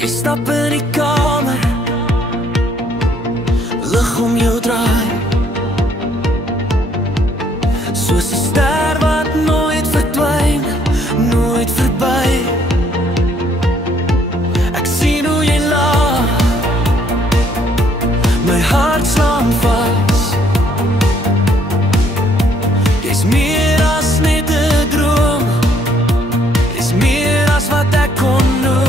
Jy stap in die kamer, lig om jou draai, soos 'n ster wat nooit verdwyn, nooit verby. Ek sien hoe jy lag, my hart slaan vas. Jy's meer as net 'n droom, jy's meer as wat ek kon noem.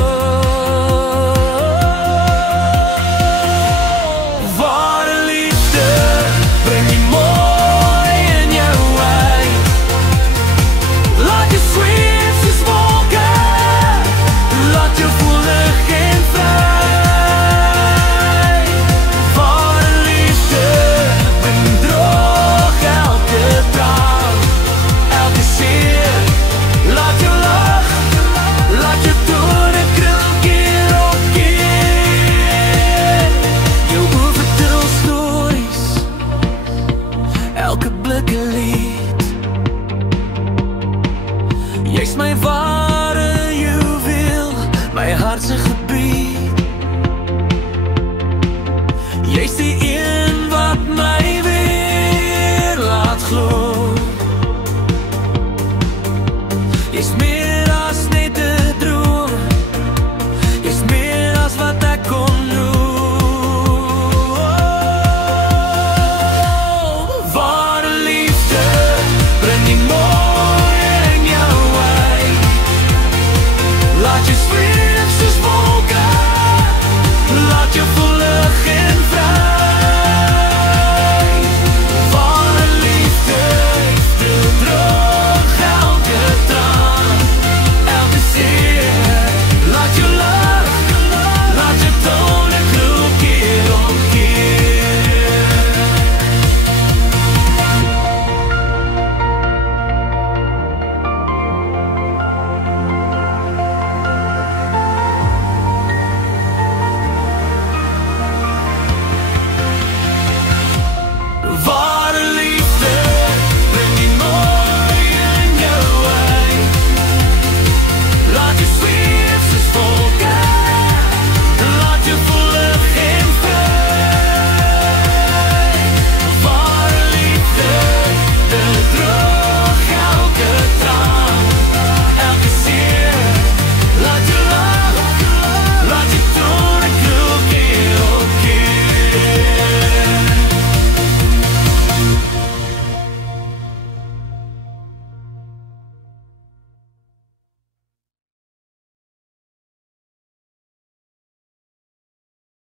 Jy's my ware juweel, my hart se gebied. Jy's die een wat my weer laat glo. Jy's meer